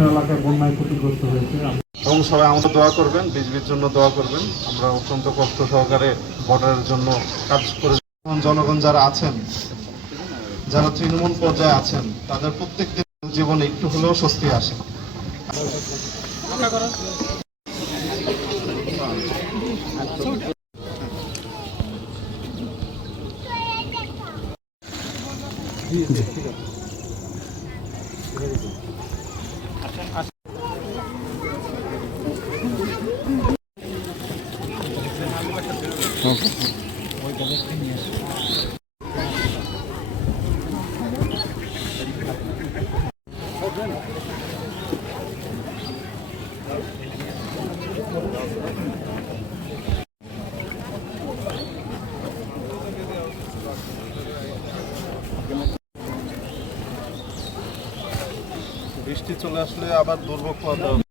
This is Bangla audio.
বিভিন্ন এলাকায় বন্যায় ক্ষতিগ্রস্ত হয়েছে। এবং সবাই আমাদের দোয়া করবেন, বিজবির জন্য দোয়া করবেন। আমরা অত্যন্ত কষ্ট সহকারে বর্ডারের জন্য কাজ করে জনগণ যারা আছেন, যারা তৃণমূল পর্যায়ে আছেন, তাদের প্রত্যেকদিন জীবনে একটু হলেও স্বস্তি আসে। বৃষ্টি চলে আসলে আবার দুর্ভোগ